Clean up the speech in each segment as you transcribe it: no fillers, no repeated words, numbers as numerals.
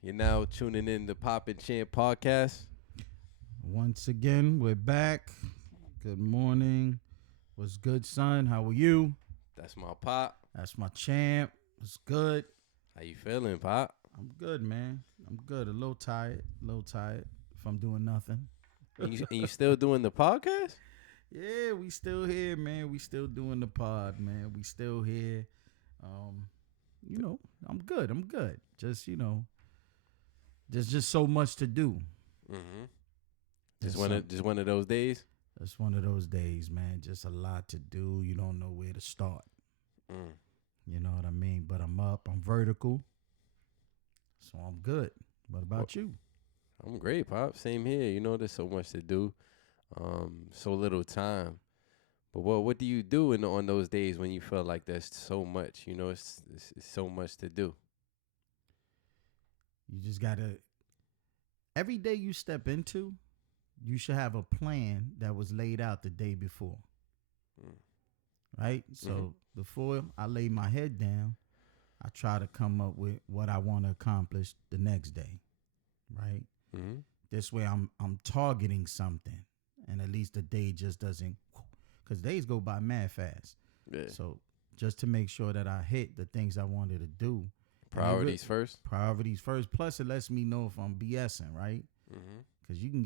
You're now tuning in the Pop and Chant podcast. Once again, we're back. Good morning. What's good, son? How are you? That's my Pop. That's my champ. It's good. How you feeling, Pop? I'm good, man. I'm good. A little tired if I'm doing nothing. And you still doing the podcast? Yeah, we still here, man. We still doing the pod, man. We still here. I'm good. Just, there's just so much to do. Mm-hmm. Just one of those days? It's one of those days, man. Just a lot to do. You don't know where to start. You know what I mean? But I'm up. I'm vertical. So I'm good. What about you? I'm great, Pop. Same here. You know, there's so much to do. So little time. But what do you do on those days when you feel like there's so much? You know, it's so much to do. You just gotta. Every day you step into, you should have a plan that was laid out the day before. Right? So before I lay my head down, I try to come up with what I want to accomplish the next day. Right? Mm-hmm. This way I'm targeting something, and at least the day just doesn't, because days go by mad fast. Yeah. So just to make sure that I hit the things I wanted to do. Priorities first. Priorities first. Plus, it lets me know if I'm BSing, right? Mm-hmm. Because you can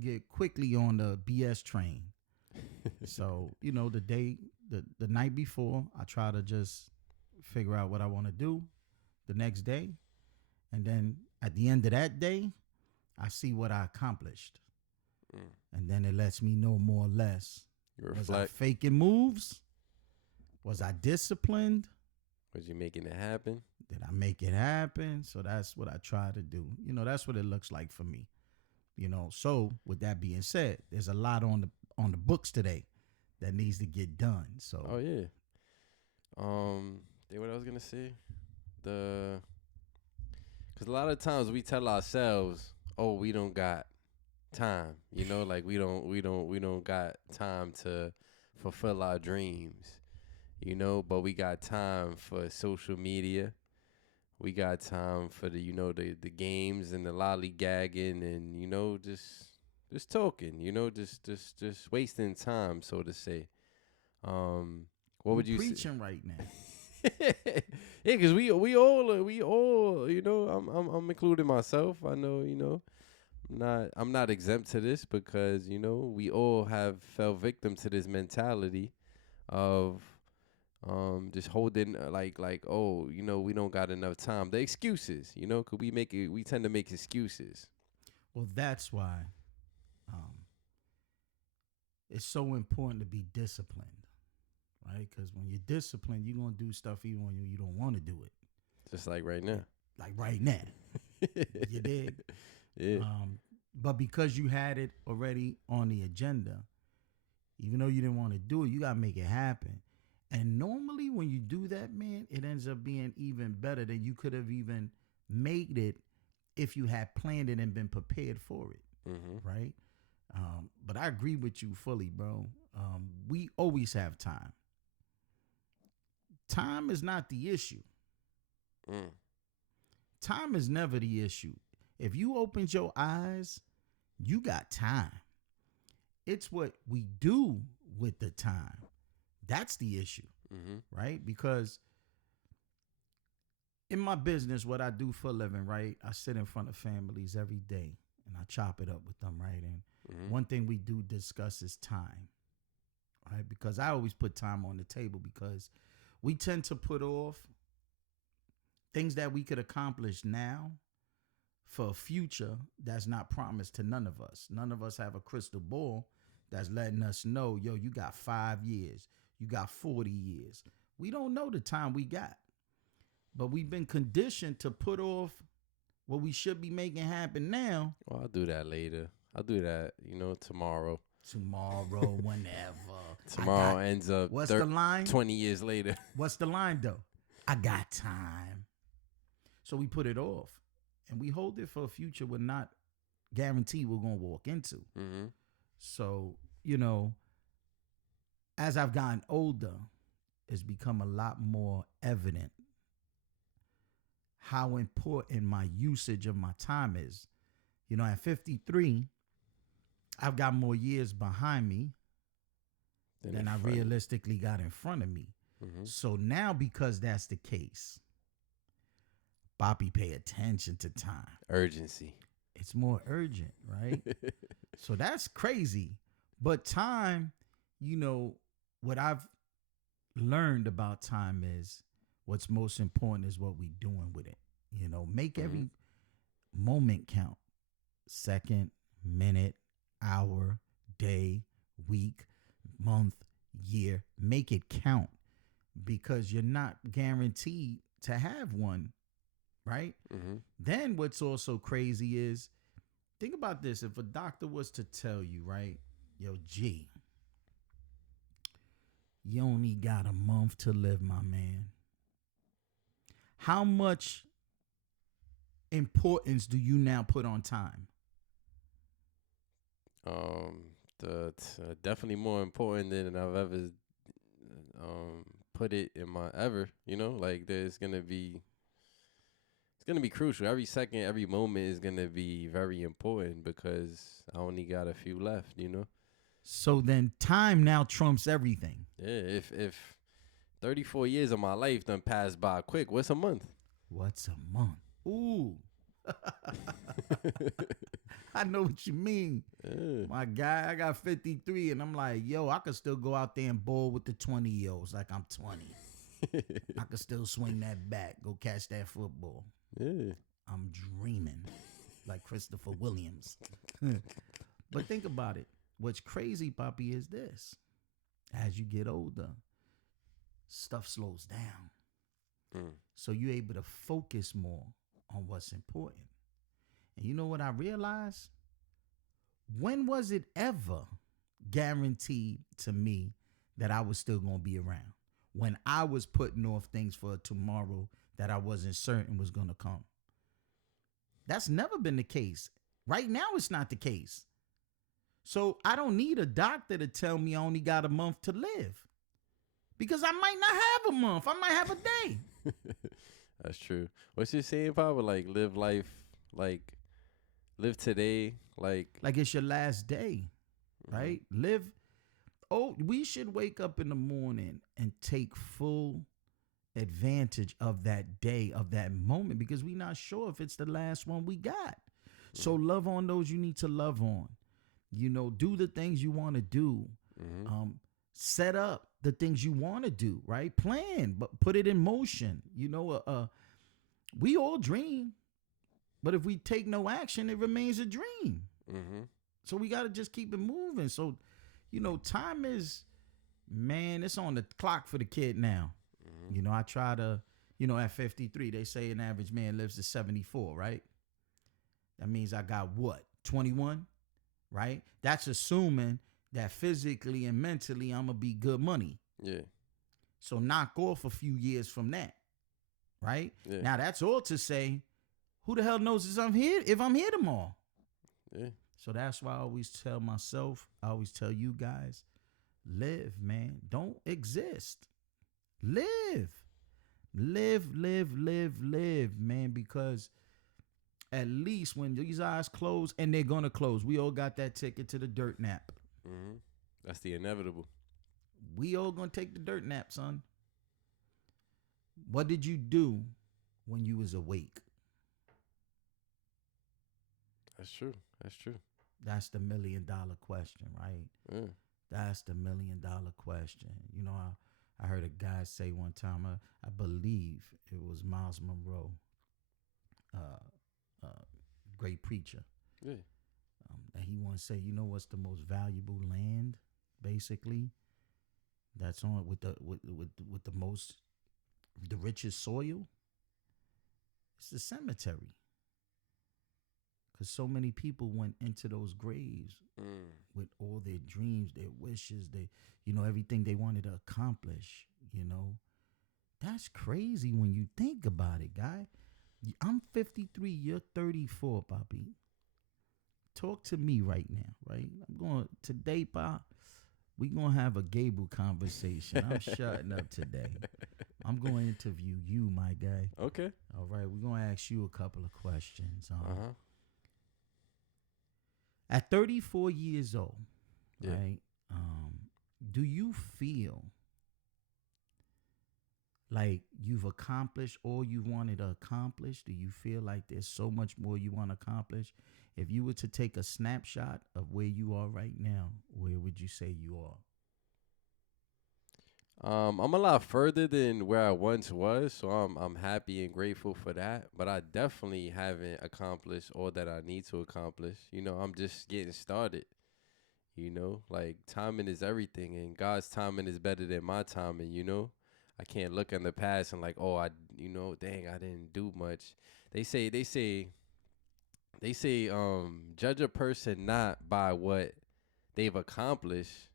get quickly on the BS train. So, the night before, I try to just figure out what I want to do the next day. And then at the end of that day, I see what I accomplished. And then it lets me know more or less. Was I faking moves? Was I disciplined? Was you making it happen? Did I make it happen? So that's what I try to do. That's what it looks like for me. So with that being said, there's a lot on the books today that needs to get done. So oh yeah. What I was gonna say, because a lot of times we tell ourselves, oh, we don't got time. Like we don't got time to fulfill our dreams. But we got time for social media. We got time for the games and the lollygagging and just talking, just wasting time, so to say. What would you preaching say? Right now? Yeah, because we all I'm including myself. I know I'm not exempt to this because we all have fell victim to this mentality of just holding we don't got enough time. The excuses, cause we tend to make excuses. Well, that's why it's so important to be disciplined, right? Because when you're disciplined, you're gonna do stuff even when you don't want to do it. Just like right now. Like right now. You dig? Yeah. But because you had it already on the agenda, even though you didn't want to do it, you gotta make it happen. And normally when you do that, man, it ends up being even better than you could have even made it if you had planned it and been prepared for it, right? But I agree with you fully, bro. We always have time. Time is not the issue. Time is never the issue. If you opened your eyes, you got time. It's what we do with the time. That's the issue, right? Because in my business, what I do for a living, right? I sit in front of families every day and I chop it up with them, right? And one thing we do discuss is time, right? Because I always put time on the table because we tend to put off things that we could accomplish now for a future that's not promised to none of us. None of us have a crystal ball that's letting us know, yo, you got 5 years. You got 40 years. We don't know the time we got. But we've been conditioned to put off what we should be making happen now. Well, I'll do that later. I'll do that, tomorrow. Tomorrow, whenever. Tomorrow ends up what's the line? 20 years later. What's the line, though? I got time. So we put it off. And we hold it for a future we're not guaranteed we're going to walk into. So, as I've gotten older, it's become a lot more evident how important my usage of my time is. You know, at 53, I've got more years behind me than I realistically got in front of me. Mm-hmm. So now, because that's the case, Bobby, pay attention to time. Urgency. It's more urgent, right? So that's crazy. But time, you know, what I've learned about time is what's most important is what we doing with it. You know, make every moment count. Second, minute, hour, day, week, month, year. Make it count, because you're not guaranteed to have one, right? Mm-hmm. Then what's also crazy is, think about this. If a doctor was to tell you, right, yo, G, you only got a month to live, my man. How much importance do you now put on time? Definitely more important than I've ever put it in my ever. You know, like it's gonna be crucial. Every second, every moment is gonna be very important because I only got a few left. You know. So then, time now trumps everything. Yeah. If 34 years of my life done passed by quick, what's a month? What's a month? Ooh. I know what you mean. Yeah. My guy, I got 53 and I'm like, yo, I could still go out there and bowl with the 20-year-olds like I'm 20. I could still swing that bat, go catch that football. Yeah. I'm dreaming like Christopher Williams. But think about it. What's crazy, Poppy, is this. As you get older, stuff slows down. So you're able to focus more on what's important. And you know what I realized? When was it ever guaranteed to me that I was still going to be around? When I was putting off things for tomorrow that I wasn't certain was going to come. That's never been the case. Right now, it's not the case. So I don't need a doctor to tell me I only got a month to live. Because I might not have a month. I might have a day. That's true. What's your saying, Papa? Like, live life, like, live today, like it's your last day, right? We should wake up in the morning and take full advantage of that day, of that moment, because we're not sure if it's the last one we got. So love on those you need to love on. You know, do the things you want to do. Set up the things you want to do, right? Plan, but put it in motion. You know, we all dream, but if we take no action, it remains a dream. So we got to just keep it moving. So, you know, time is, man, it's on the clock for the kid now. You know, I try to, you know, at 53, they say an average man lives to 74, right? That means I got what? 21, right? That's assuming that physically and mentally I'm going to be good money. Yeah. So knock off a few years from that, right? Yeah. Now that's all to say, who the hell knows if I'm here tomorrow? Yeah. So that's why I always tell myself, I always tell you guys, live, man. Don't exist. Live. Live, man, because at least when these eyes close, and they're going to close, we all got that ticket to the dirt nap. That's the inevitable. We all going to take the dirt nap, son. What did you do when you was awake? That's true. That's the $1 million question, right? Yeah. That's the $1 million question. You know, I heard a guy say one time, I believe it was Miles Monroe, great preacher. Yeah. That he once said, you know what's the most valuable land, basically? That's on with the richest soil. It's the cemetery. Because so many people went into those graves with all their dreams, their wishes, everything they wanted to accomplish, you know. That's crazy when you think about it, guy. I'm 53, you're 34, Bobby. Talk to me right now, right? Today, Pa, we're going to have a Gable conversation. I'm shutting up today. I'm going to interview you, my guy. Okay. All right, we're going to ask you a couple of questions. Uh-huh. At 34 years old, Yeah. right, do you feel like you've accomplished all you wanted to accomplish? Do you feel like there's so much more you want to accomplish? If you were to take a snapshot of where you are right now, where would you say you are? I'm a lot further than where I once was, so I'm happy and grateful for that. But I definitely haven't accomplished all that I need to accomplish. You know, I'm just getting started. You know, like timing is everything, and God's timing is better than my timing. You know, I can't look in the past and like, oh, dang, I didn't do much. They say, judge a person not by what they've accomplished,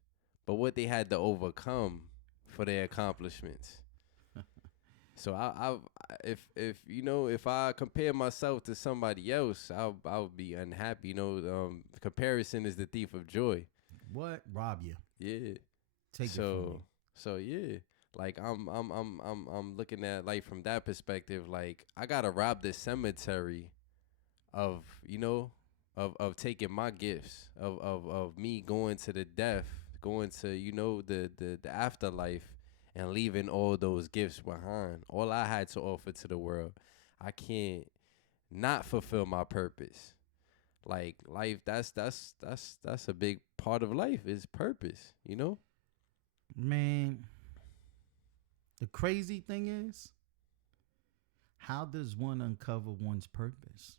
but what they had to overcome for their accomplishments. So if I compare myself to somebody else, I'll be unhappy. You know, comparison is the thief of joy. What? Rob you. Yeah. Take it from me. So yeah. Like I'm looking at like from that perspective, like I gotta rob this cemetery of, of taking my gifts, of me going to the death, going to, the afterlife and leaving all those gifts behind. All I had to offer to the world. I can't not fulfill my purpose. Like life, that's a big part of life is purpose, you know? Man, the crazy thing is, how does one uncover one's purpose?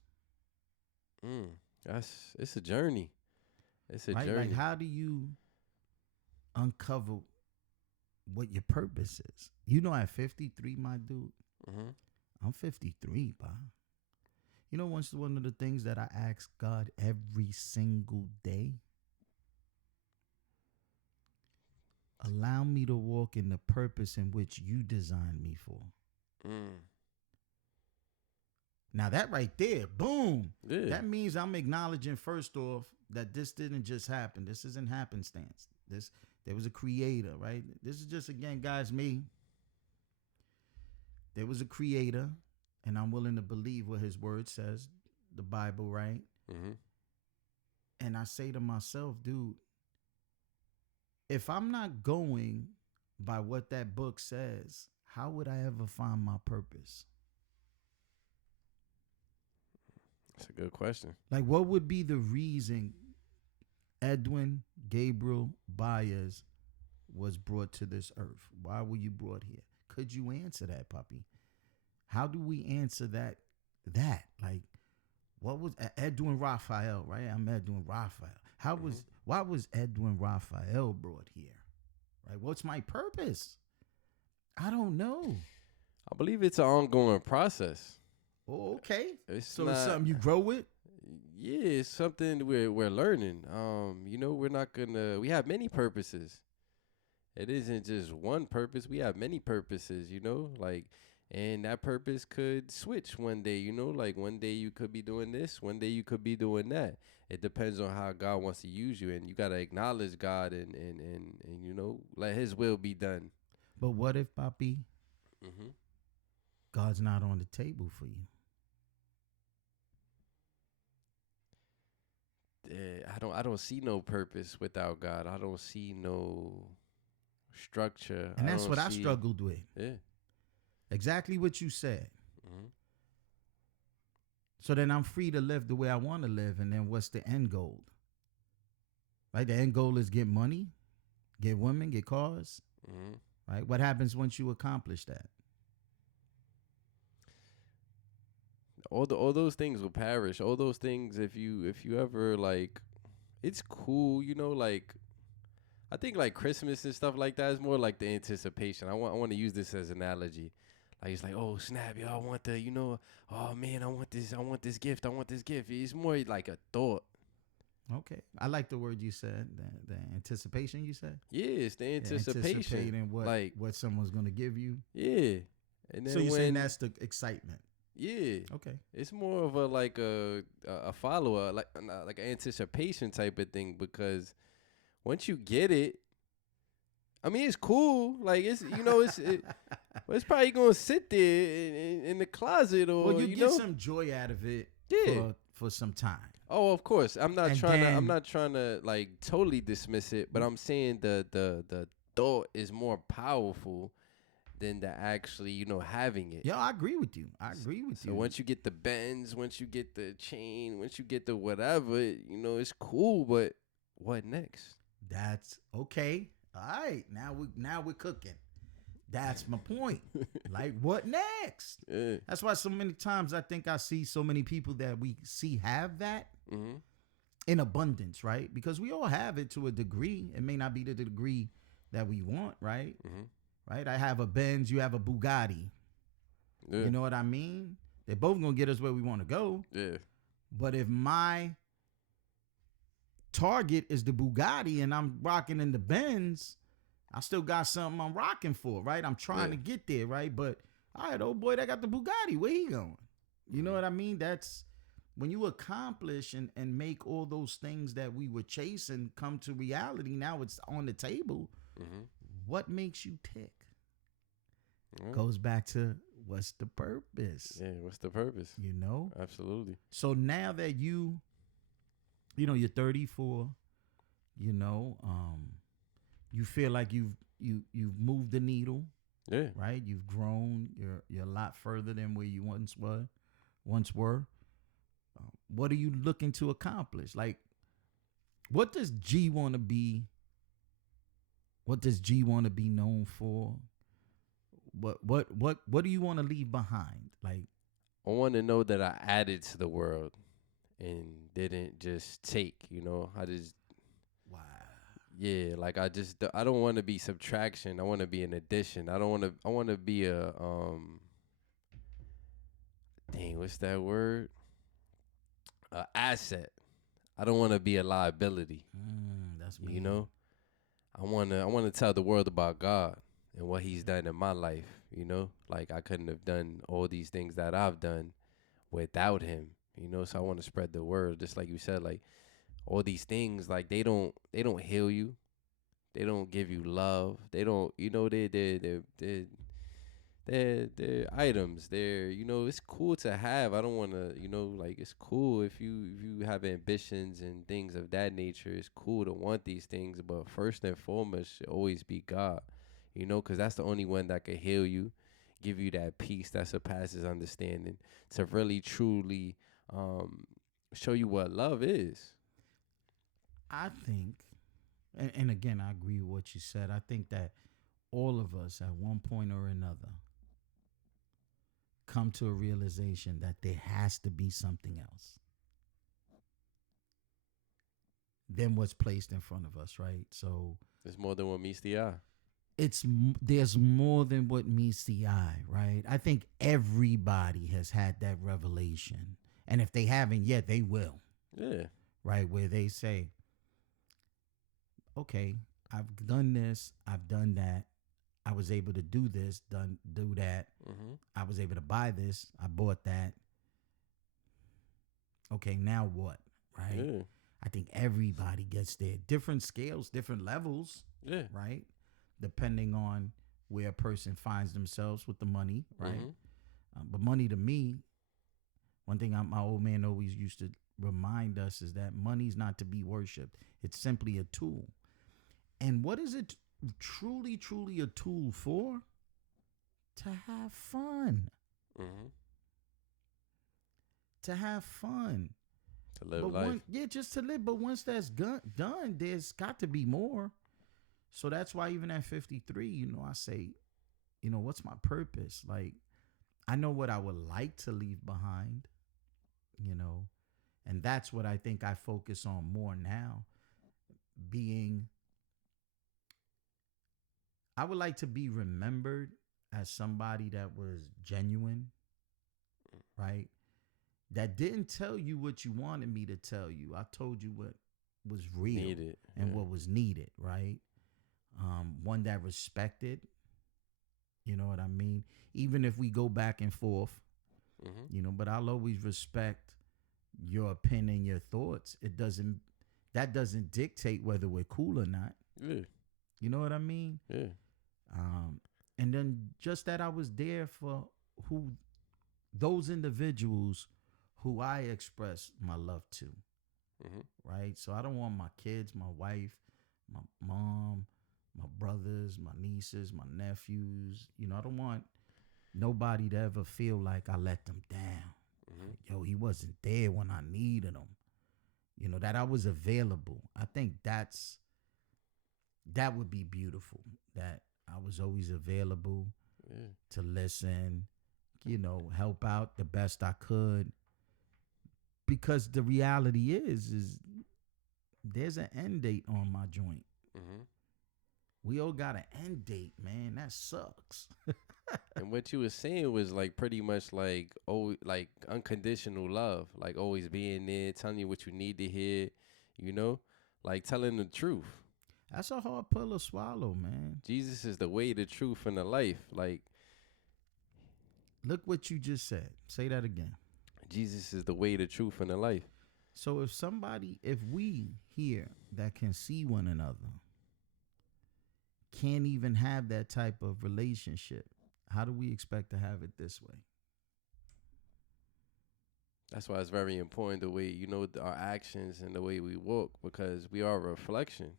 It's a journey. It's a right? journey. Like, how do you uncover what your purpose is? You know, at 53, my dude, I'm 53, pa. You know, one of the things that I ask God every single day, allow me to walk in the purpose in which you designed me for. Now that right there, boom. Yeah. That means I'm acknowledging first off that this didn't just happen. This isn't happenstance. There was a creator, right? This is just, again, guys, me. There was a creator, and I'm willing to believe what his word says, the Bible, right? And I say to myself, dude, if I'm not going by what that book says, how would I ever find my purpose? That's a good question. Like, what would be the reason Edwin Gabriel Baez was brought to this earth? Why were you brought here? Could you answer that, puppy? How do we answer that? Like, what was Edwin Raphael, right? I'm Edwin Raphael. Why was Edwin Raphael brought here? Right? What's my purpose? I don't know. I believe it's an ongoing process. Oh, okay. It's something you grow with? Yeah, it's something we're learning. We have many purposes. It isn't just one purpose. We have many purposes, and that purpose could switch one day, like one day you could be doing this, one day you could be doing that. It depends on how God wants to use you, and you got to acknowledge God and let his will be done. But what if, Papi, God's not on the table for you? I don't see no purpose without God. I don't see no structure. And that's what I struggled with. Yeah. Exactly what you said. So then I'm free to live the way I want to live. And then what's the end goal? Right? The end goal is get money, get women, get cars. Right? What happens once you accomplish that? All those things will perish. All those things, if you ever it's cool, I think like Christmas and stuff like that is more like the anticipation. I want to use this as an analogy. Like it's like, oh snap, yo, I want the, oh man, I want this gift. It's more like a thought. Okay, I like the word you said, the anticipation. You said, yeah, it's the anticipation, anticipating what someone's gonna give you. Yeah, and then so you're saying that's the excitement. Yeah. Okay. It's more of a follower, like an anticipation type of thing, because once you get it, I mean, it's cool. Like it's it's probably gonna sit there in the closet or Well, you get know? some joy out of it for some time. Oh, of course. I'm not And trying to. then- I'm not trying to like totally dismiss it, but I'm saying the thought is more powerful than the actually having it. Yeah, I agree with you. I agree with So you. once you get the Benz, once you get the chain, once you get the whatever, it's cool. But what next? That's okay. All right, now we're cooking. That's my point. Like, what next? Yeah. That's why so many times I think I see so many people that we see have that Mm-hmm. in abundance, right? Because we all have it to a degree. It may not be to the degree that we want, right? Mm-hmm. Right? I have a Benz, you have a Bugatti. Yeah. You know what I mean? They're both gonna get us where we want to go. Yeah. But if my target is the Bugatti and I'm rocking in the Benz, I still got something I'm rocking for, right? I'm trying to get there, right? But all right, old boy that got the Bugatti, where he going? You know what I mean? That's when you accomplish and make all those things that we were chasing come to reality. Now it's on the table. Mm-hmm. What makes you tick? Yeah. Goes back to what's the purpose? Yeah, what's the purpose? You know? Absolutely. So now that you're 34, you feel like you've moved the needle, Yeah. right? You've grown. You're a lot further than where you once were. What are you looking to accomplish? Like, what does G want to be? What does G want to be known for? What do you want to leave behind? Like, I want to know that I added to the world and didn't just take. I just wow. Yeah, like I don't want to be subtraction. I want to be an addition. I want to be a dang, what's that word? A asset. I don't want to be a liability. That's me. I want to tell the world about God and what he's done in my life, Like I couldn't have done all these things that I've done without him, So I want to spread the word, just like you said, like all these things, like they don't heal you. They don't give you love. They don't, they're items. They're, it's cool to have. I don't want to, like it's cool if you have ambitions and things of that nature. It's cool to want these things, but first and foremost should always be God, because that's the only one that can heal you, give you that peace that surpasses understanding, to really truly show you what love is. I think, and again, I agree with what you said. I think that all of us at one point or another come to a realization that there has to be something else than what's placed in front of us, right? So there's more than what meets the eye. There's more than what meets the eye, right? I think everybody has had that revelation, and if they haven't yet, they will. Yeah. Right, where they say, okay, I've done this, I've done that, I was able to do this, do that. Mm-hmm. I was able to buy this, I bought that. Okay, now what? Right? Yeah. I think everybody gets there. Different scales, different levels. Yeah. Right? Depending on where a person finds themselves with the money, right? Mm-hmm. But money to me, one thing my old man always used to remind us is that money's not to be worshipped. It's simply a tool. And what is it truly, truly a tool for? To have fun. Mm-hmm. To have fun. To live life. Just to live. But once that's done, there's got to be more. So that's why even at 53, I say, what's my purpose? Like, I know what I would like to leave behind, and that's what I think I focus on more now. I would like to be remembered as somebody that was genuine, right? That didn't tell you what you wanted me to tell you. I told you what was real Needed, and what was needed, right? One that respected, you know what I mean? Even if we go back and forth, but I'll always respect your opinion, your thoughts. That doesn't dictate whether we're cool or not. Yeah. You know what I mean? Yeah. And then just that I was there for who those individuals who I express my love to. Right? So I don't want my kids, my wife, my mom, my brothers, my nieces, my nephews. You know, I don't want nobody to ever feel like I let them down. Like, yo, he wasn't there when I needed him. You know, that I was available. I think that would be beautiful. That I was always available to listen, you know, help out the best I could. Because the reality is there's an end date on my joint. We all got an end date, man. That sucks. And what you were saying was like pretty much like like unconditional love, like always being there, telling you what you need to hear, you know, like telling the truth. That's a hard pill to swallow, man. Jesus is the way, the truth, and the life. Like, look what you just said. Say that again. Jesus is the way, the truth, and the life. So if we here that can see one another can't even have that type of relationship, how do we expect to have it this way? That's why it's very important the way, you know, our actions and the way we walk, because we are a reflection.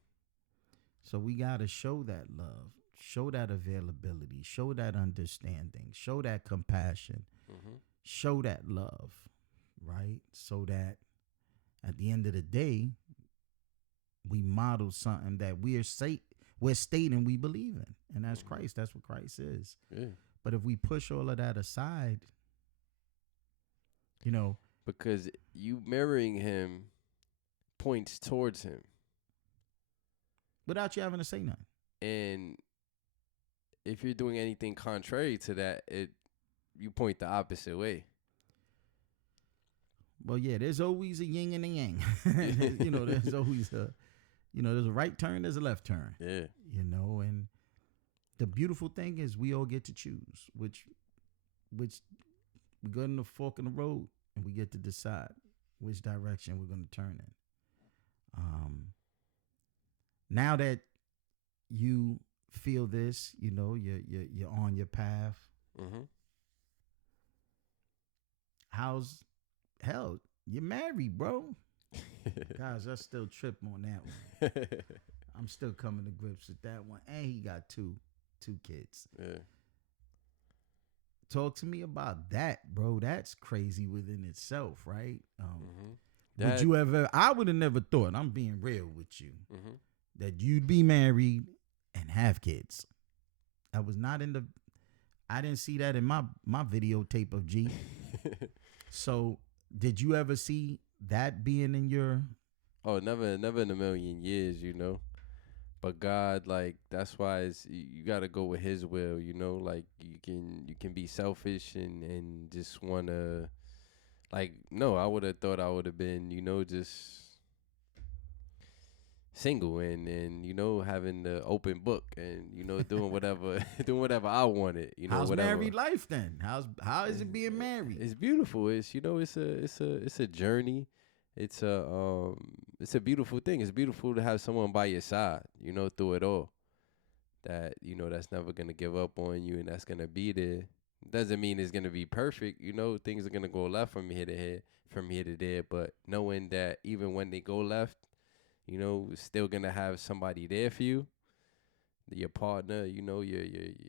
So we got to show that love, show that availability, show that understanding, show that compassion, show that love, right? So that at the end of the day, we model something that we're stating we believe in. And that's Christ. That's what Christ is. Yeah. But if we push all of that aside, you know. Because you mirroring him points towards him. Without you having to say nothing. And if you're doing anything contrary to that, you point the opposite way. Well, yeah, there's always a yin and a yang. You know, there's always there's a right turn, there's a left turn. Yeah. You know, and the beautiful thing is we all get to choose which we go in the fork in the road and we get to decide which direction we're going to turn in. Now that you feel this, you know, you're on your path. Hell, you're married, bro. Guys, I still trip on that one. I'm still coming to grips with that one. And he got two kids. Yeah. Talk to me about that, bro. That's crazy within itself, right? Would you ever, I would have never thought, I'm being real with you, that you'd be married and have kids. I was not I didn't see that in my videotape of G. So did you ever see that being in your? Oh, never in a million years, you know. But God, like, that's why you got to go with his will, you know. Like, you can be selfish and just want to, like, no, I would have thought I would have been, you know, just single and you know, having the open book and, you know, doing whatever I wanted, you know. How's whatever. Married life then? How is it being married? It's beautiful. It's, you know, it's a journey. It's a beautiful thing. It's beautiful to have someone by your side, you know, through it all. That, you know, that's never gonna give up on you and that's gonna be there. Doesn't mean it's gonna be perfect, you know. Things are gonna go left from here to here, from here to there. But knowing that even when they go left, you know, still gonna have somebody there for you, your partner, you know, your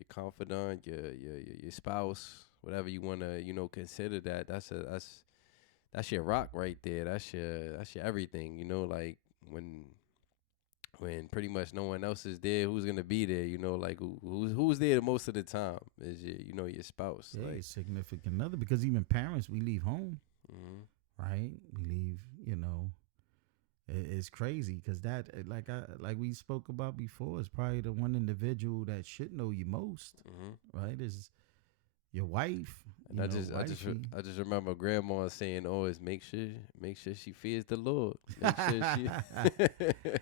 confidant, your spouse, whatever you wanna, you know, consider that. That's your rock right there. That's your everything. You know, like when pretty much no one else is there, who's gonna be there? You know, like who's there most of the time is your spouse. Yeah, like, significant other. Because even parents, we leave home, right? We leave. You know, it's crazy because that, like we spoke about before, is probably the one individual that should know you most, right? Is your wife. And I just remember grandma saying always make sure she fears the Lord. Make sure she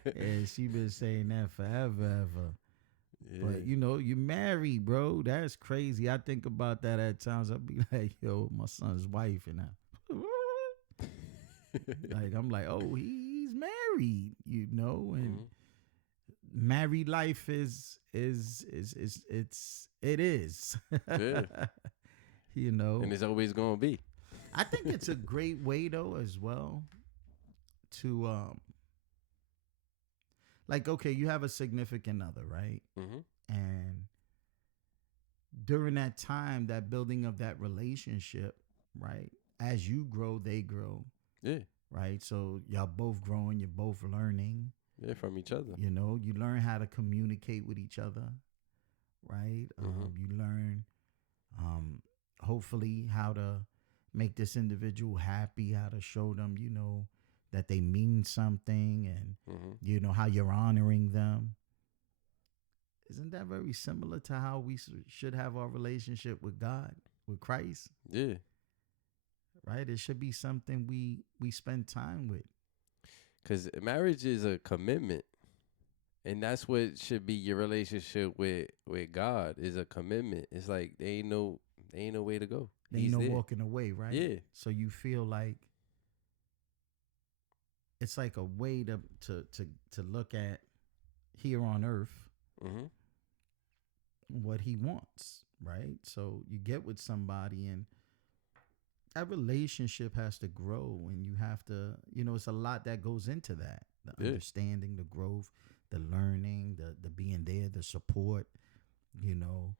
yeah, she been saying that forever. Yeah. But you know, you married, bro. That's crazy. I think about that at times. I'll be like, yo, my son's wife, and like I'm like, oh, he's married, you know, and married life is it is. Yeah. You know, And it's always gonna be. I think it's a great way though as well to like, okay, you have a significant other, right? Mm-hmm. And during that time, that building of that relationship, right? As you grow, they grow, Yeah. right? So y'all both growing, you're both learning. Yeah, from each other. You know, you learn how to communicate with each other, right? You learn, hopefully, how to make this individual happy, how to show them, you know, that they mean something, and you know how you're honoring them. Isn't that very similar to how we should have our relationship with God, with Christ? Yeah. Right? It should be something we spend time with. Because marriage is a commitment. And that's what should be your relationship with God, is a commitment. It's like there ain't no way to go. There ain't He's no there. walking away, right? Yeah. So you feel like it's like a way to look at here on earth Mm-hmm. what he wants, right? So you get with somebody and that relationship has to grow, and you have to, you know, it's a lot that goes into that. The understanding, the growth, the learning, the being there, the support, you know.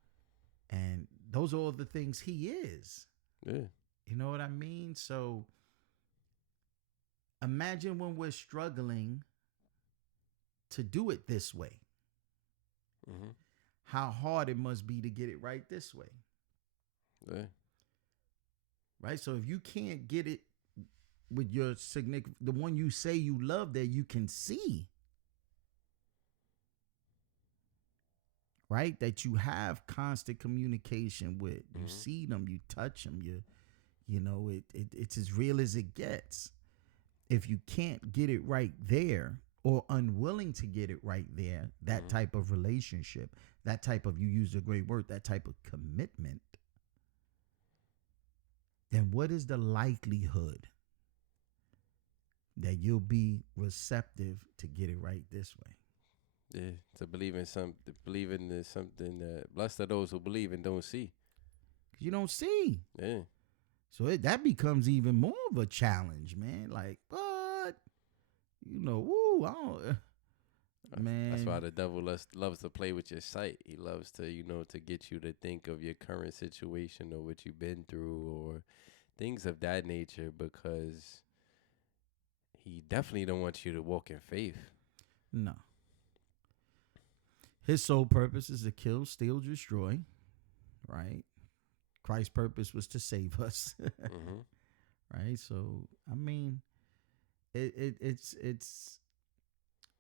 And those are all the things he is. Yeah. You know what I mean? So imagine when we're struggling to do it this way. Mm-hmm. How hard it must be to get it right this way. Yeah. Right? So if you can't get it with your significant, the one you say you love that you can see, right? That you have constant communication with. You see them, you touch them, you know, it's as real as it gets. If you can't get it right there, or unwilling to get it right there, that type of relationship, that type of, you used a great word, that type of commitment, then what is the likelihood that you'll be receptive to get it right this way? Yeah. To believe in something that blessed are those who believe and don't see. You don't see. Yeah. So that becomes even more of a challenge, man. Like, what? You know, woo, I don't, man. That's why the devil loves to play with your sight. He loves to, you know, to get you to think of your current situation or what you've been through or things of that nature, because he definitely don't want you to walk in faith. No. His sole purpose is to kill, steal, destroy, right? Christ's purpose was to save us, right? So, I mean, it's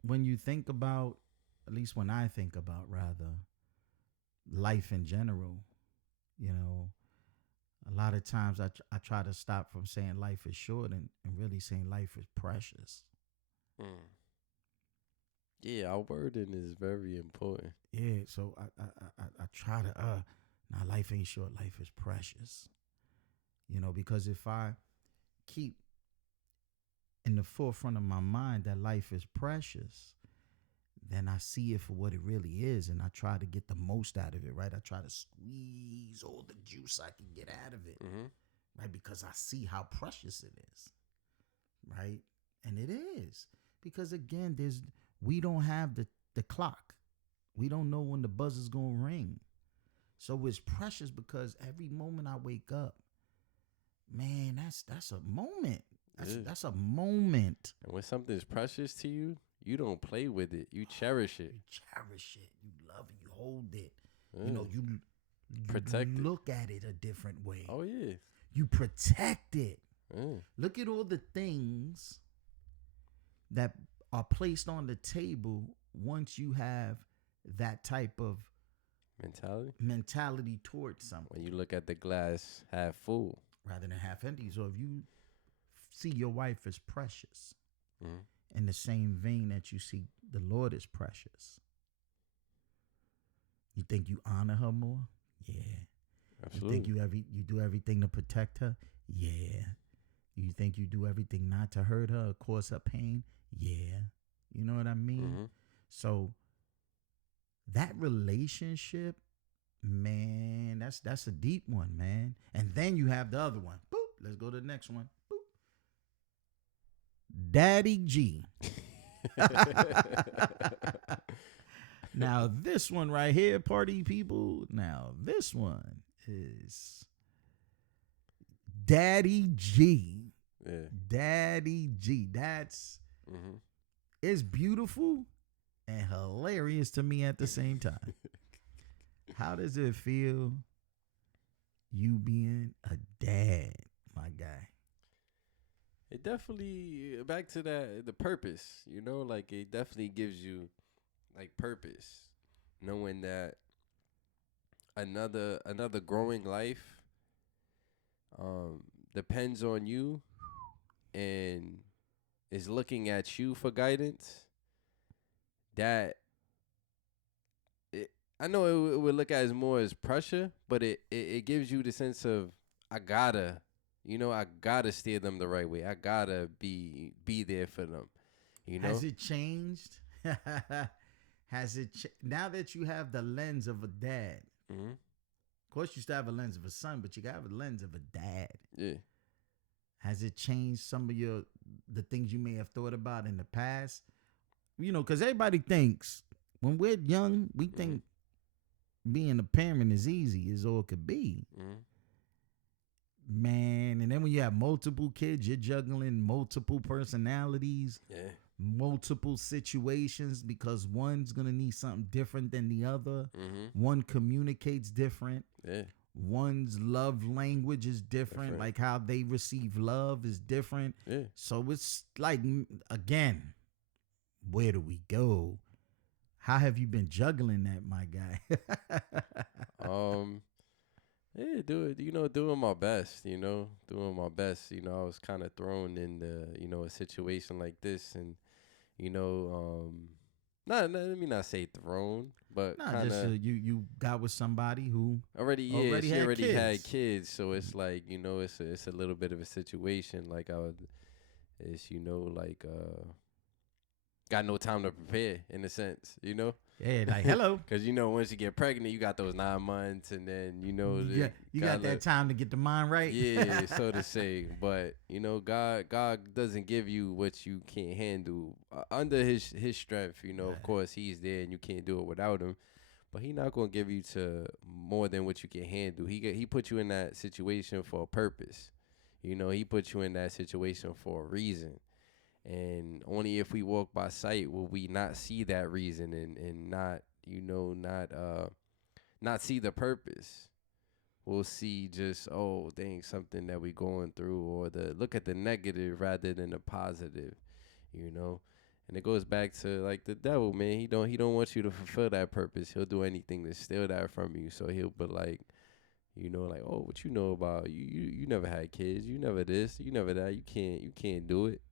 when you think about, at least when I think about, rather, life in general, you know, a lot of times I try to stop from saying life is short and really saying life is precious. Yeah, our wording is very important. Yeah, so I try to, now life ain't short, life is precious. You know, because if I keep in the forefront of my mind that life is precious, then I see it for what it really is, and I try to get the most out of it, right? I try to squeeze all the juice I can get out of it, right? Because I see how precious it is, right? And it is. Because again, we don't have the clock. We don't know when the buzzer's gonna ring. So it's precious because every moment I wake up, man, that's a moment. That's a moment. And when something's precious to you, you don't play with it. You cherish it. You cherish it. You love it. You hold it. Yeah. You know, you protect look at it a different way. Oh, yeah. You protect it. Yeah. Look at all the things that are placed on the table once you have that type of mentality towards something. When you look at the glass half full rather than half empty. So if you see your wife as precious, in the same vein that you see the Lord as precious, you think you honor her more? Yeah. Absolutely. You think you do everything to protect her? Yeah. You think you do everything not to hurt her or cause her pain? Yeah. You know what I mean? So that relationship, man, that's a deep one, man. And then you have the other one. Boop. Let's go to the next one. Boop. Daddy G. Now this one right here, party people. Now this one is Daddy G. Yeah. Daddy G. That's it's beautiful and hilarious to me at the same time. How does it feel you being a dad, my guy? It definitely back to the purpose, you know, like it definitely gives you like purpose, knowing that another growing life depends on you and is looking at you for guidance. That I know it would look at as more as pressure, but it gives you the sense of I gotta steer them the right way. I gotta be there for them. You know, has it changed? Has it now that you have the lens of a dad? Of course, you still have a lens of a son, but you have a lens of a dad. Yeah. Has it changed some of the things you may have thought about in the past? You know, because everybody thinks when we're young, we think being a parent is easy as all could be. Man, and then when you have multiple kids, you're juggling multiple personalities, multiple situations, because one's gonna need something different than the other. One communicates different. One's love language is different. Like how they receive love is different. So it's like, again, where do we go? How have you been juggling that, my guy? Yeah, doing my best, doing my best. I was kind of thrown in a situation like this, and let me not say thrown, but kind of you got with somebody who she already had kids, so it's like it's a little bit of a situation. Like got no time to prepare in a sense, Yeah, like hello. Because once you get pregnant, you got those 9 months, and then you got that time to get the mind right. Yeah, so to say. But God doesn't give you what you can't handle. Under His strength, of course He's there, and you can't do it without Him. But He's not gonna give you to more than what you can handle. He put you in that situation for a purpose. He put you in that situation for a reason. And only if we walk by sight will we not see that reason and not not see the purpose. We'll see just, oh dang, something that we going through, or look at the negative rather than the positive, And it goes back to like the devil, man. He don't want you to fulfill that purpose. He'll do anything to steal that from you. So he'll be like, like, oh, what you know about you never had kids, you never this, you never that, you can't do it.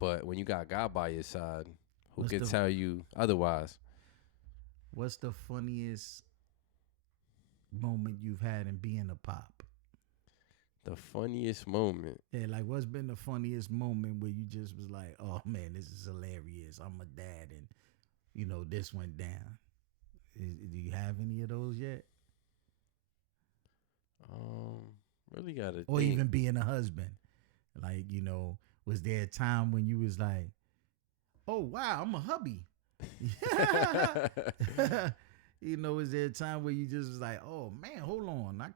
But when you got God by your side, who can tell you otherwise? What's the funniest moment you've had in being a pop? The funniest moment? Yeah, like what's been the funniest moment where you just was like, oh man, this is hilarious. I'm a dad and, this went down. Do you have any of those yet? Really gotta or think. even being a husband. Like, was there a time when you was like, oh, wow, I'm a hubby? Is there a time where you just was like, oh, man, hold on. I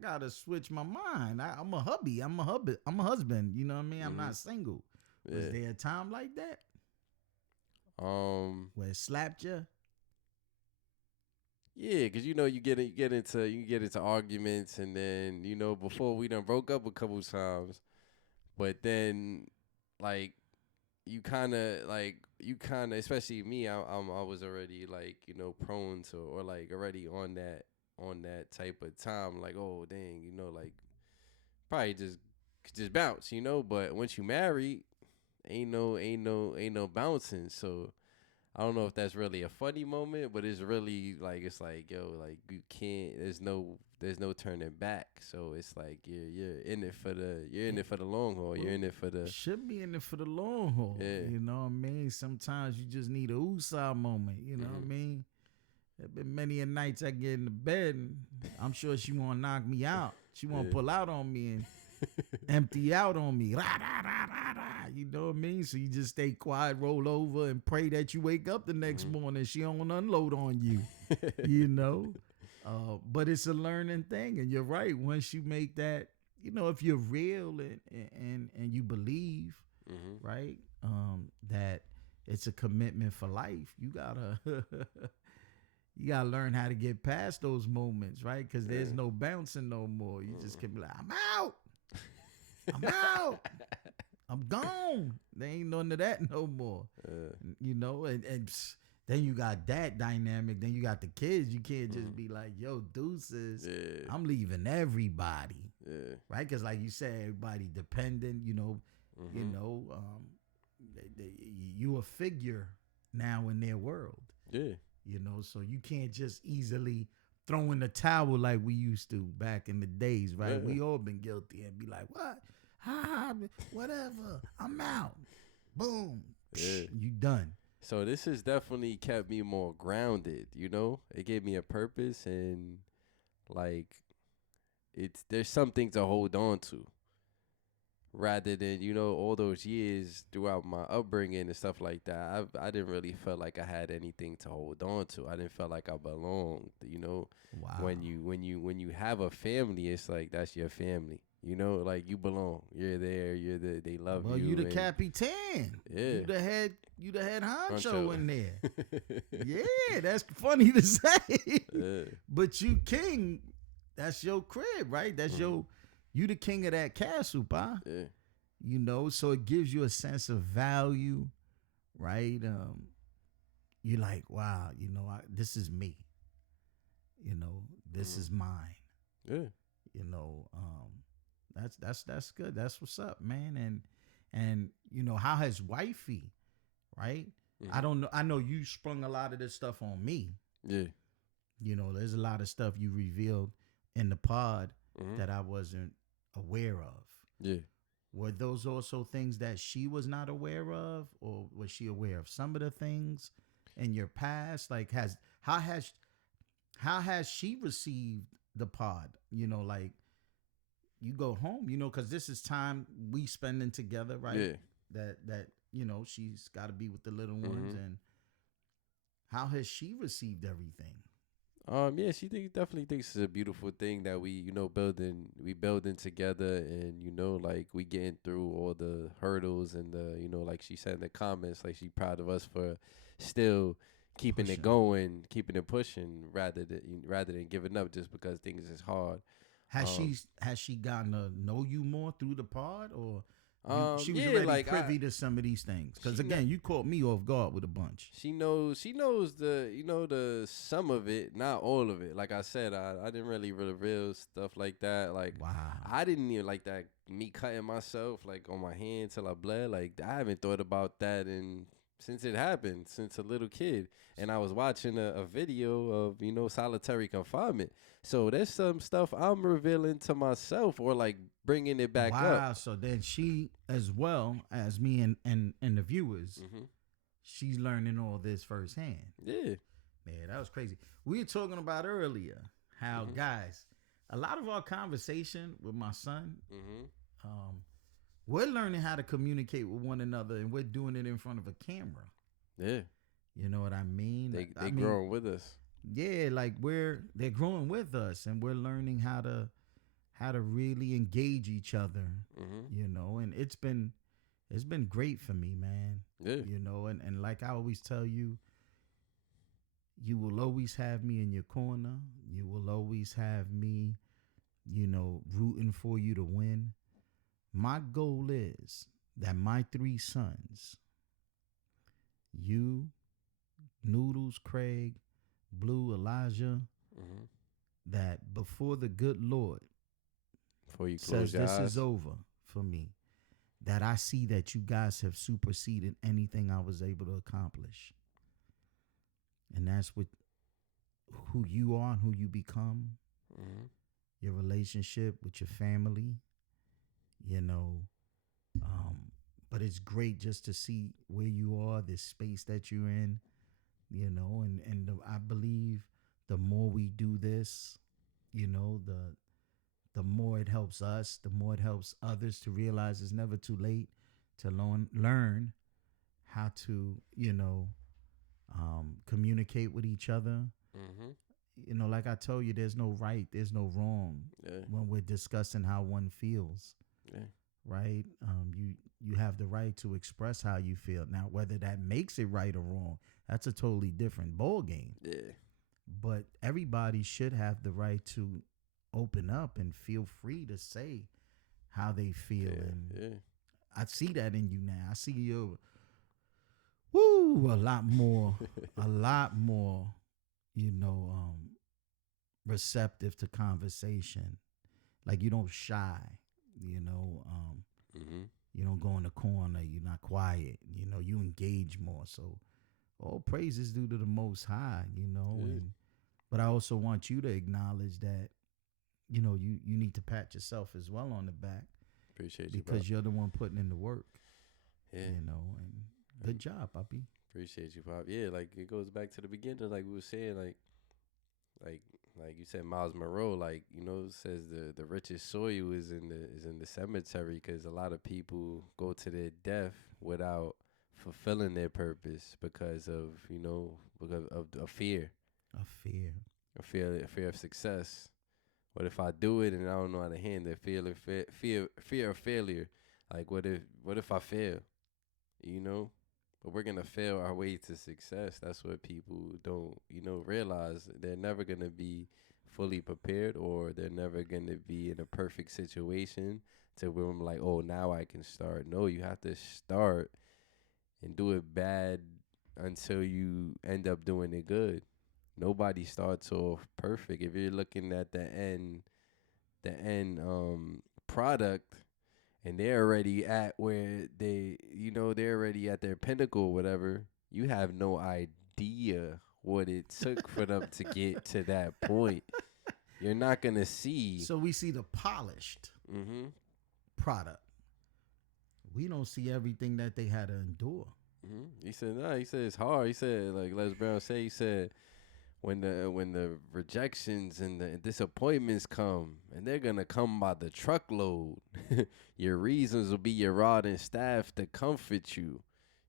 got to switch my mind. I'm a hubby. I'm a husband. You know what I mean? I'm not single. Yeah. Was there a time like that? Where it slapped you? Yeah, because you get into arguments, and then before we done broke up a couple times, but then like you kind of especially me, I was already like prone to, or like already on that type of time, like, oh dang, like probably just bounce, but once you married, ain't no bouncing. So I don't know if that's really a funny moment, but it's really like, it's like, yo, like you can't, there's no turning back. So it's like you're in it for the long haul. You're in it for the should be in it for the long haul. Yeah. You know what I mean? Sometimes you just need a woosah moment. You know what I mean? There been many a nights I get in the bed and I'm sure she want to knock me out. She want to pull out on me and empty out on me. Rah, rah, rah, rah, rah. You know what I mean? So you just stay quiet, roll over, and pray that you wake up the next morning. She don't unload on you. You know? But it's a learning thing. And you're right. Once you make that, you know, if you're real and you believe, right, that it's a commitment for life, you gotta you gotta learn how to get past those moments, right? Because there's no bouncing no more. You just can be like, I'm out. I'm out. I'm gone. There ain't none of that no more. You know, and then you got that dynamic. Then you got the kids. You can't just be like, yo, deuces. I'm leaving everybody. Right? Because like you said, everybody dependent, you know, you a figure now in their world. You know, so you can't just easily throw in the towel like we used to back in the days, right? We all been guilty and be like, what? Whatever. I'm out. Boom. You done. So this has definitely kept me more grounded, you know? It gave me a purpose and like there's something to hold on to. Rather than, you know, all those years throughout my upbringing and stuff like that, I didn't really feel like I had anything to hold on to. I didn't feel like I belonged, you know. Wow. When you have a family, it's like that's your family. You know, like you belong. You're there. They love you. Well, you the Capitan. Yeah. You the head honcho in there. Yeah, that's funny to say. But you king, that's your crib, right? That's you the king of that castle, pa. Yeah. You know, so it gives you a sense of value, right? You're like, wow, you know, this is me. You know, this is mine. Yeah. You know, that's good. That's what's up, man. And you know, how has wifey, right? I don't know. I know you sprung a lot of this stuff on me. Yeah. You know, there's a lot of stuff you revealed in the pod that I wasn't aware of. Yeah. Were those also things that she was not aware of, or was she aware of some of the things in your past? Like, how has she received the pod? You know, like you go home, you know, because this is time we spending together, right? Yeah. That you know, she's got to be with the little ones, and how has she received everything? Yeah, she definitely thinks it's a beautiful thing that we, you know, building together, and you know, like we getting through all the hurdles and the, you know, like she said in the comments, like she proud of us for still keeping it going, keeping it pushing, rather than giving up just because things is hard. Has she gotten to know you more through the pod, or she was yeah, already like privy to some of these things? Because again, you caught me off guard with a bunch. She knows the, you know, the some of it, not all of it. Like I said, I didn't really reveal stuff like that. Like, wow, I didn't even like that, me cutting myself like on my hand till I bled. Like, I haven't thought about that since it happened, since a little kid. And I was watching a video of, you know, solitary confinement. So there's some stuff I'm revealing to myself, or like bringing it back up. Wow. So then she, as well as me and the viewers, she's learning all this firsthand. Yeah. Man, that was crazy. We were talking about earlier how, guys, a lot of our conversation with my son, we're learning how to communicate with one another, and we're doing it in front of a camera. Yeah. You know what I mean? They growing with us. Yeah, like they're growing with us, and we're learning how to really engage each other. You know, and it's been great for me, man. Yeah. You know, and like I always tell you, you will always have me in your corner. You will always have me, you know, rooting for you to win. My goal is that my 3 sons, you, Noodles, Craig, Blue, Elijah, that before the good Lord Before you close says your this eyes. is over for me, that I see that you guys have superseded anything I was able to accomplish. And that's with who you are and who you become, your relationship with your family, you know. But it's great just to see where you are, this space that you're in, you know, and I believe the more we do this, the more it helps us, the more it helps others to realize it's never too late to learn how to, communicate with each other. Like I told you, there's no right, there's no wrong when we're discussing how one feels. Right? You have the right to express how you feel. Now, whether that makes it right or wrong, that's a totally different ball game. But everybody should have the right to open up and feel free to say how they feel. And I see that in you now. I see you a lot more, receptive to conversation. Like you don't shy, you don't go in the corner. You're not quiet. You engage more. So all praise is due to the Most High, but I also want you to acknowledge that, you need to pat yourself as well on the back. Appreciate you, because you're the one putting in the work. And good Mm-hmm. job, Papi. Appreciate you, Pop. Yeah, like it goes back to the beginning, like we were saying, like you said, Miles Monroe, like says the richest soil is in the cemetery, because a lot of people go to their death without fulfilling their purpose because of a fear, a fear of success. What if I do it and I don't know how to handle it? Fear of failure. Like what if I fail? But we're gonna fail our way to success. That's what people don't, realize. They're never gonna be fully prepared, or they're never gonna be in a perfect situation to where I'm like, oh, now I can start. No, you have to start and do it bad until you end up doing it good. Nobody starts off perfect. If you're looking at the end product, and they're already at where they're already at their pinnacle or whatever, you have no idea what it took for them to get to that point. You're not going to see. So we see the polished product. We don't see everything that they had to endure. He said, no, he said it's hard. He said, like Les Brown said, he said, when the rejections and the disappointments come, and they're gonna come by the truckload, your reasons will be your rod and staff to comfort you.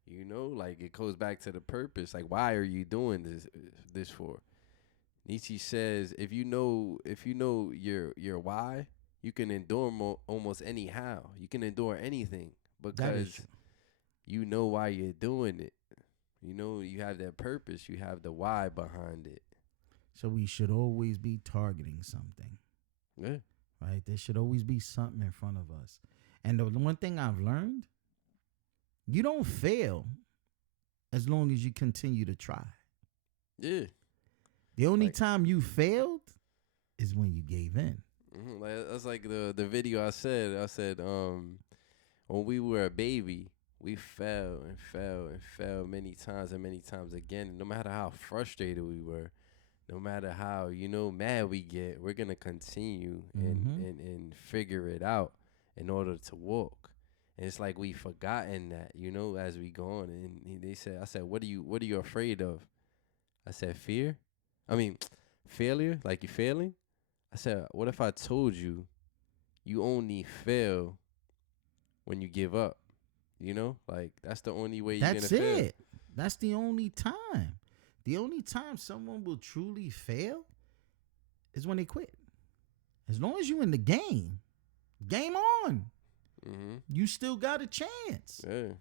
Like it goes back to the purpose. Like, why are you doing this for? Nietzsche says, if you know your why, you can endure almost anyhow. You can endure anything because you know why you're doing it. You have that purpose. You have the why behind it. So we should always be targeting something. Yeah. Right? There should always be something in front of us. And the one thing I've learned, you don't fail as long as you continue to try. Yeah. The only time you failed is when you gave in. Like, that's like the video I said, when we were a baby, we fell and fell and fell many times and many times again. And no matter how frustrated we were, no matter how, mad we get, we're going to continue and figure it out in order to walk. And it's like we've forgotten that, as we go on. And I said, what are you afraid of? I said, fear? Failure? Like you failing? I said, what if I told you you only fail when you give up? Like that's the only way you're going to fail. That's it. That's the only time. The only time someone will truly fail is when they quit. As long as you in the game on. You still got a chance. Yeah.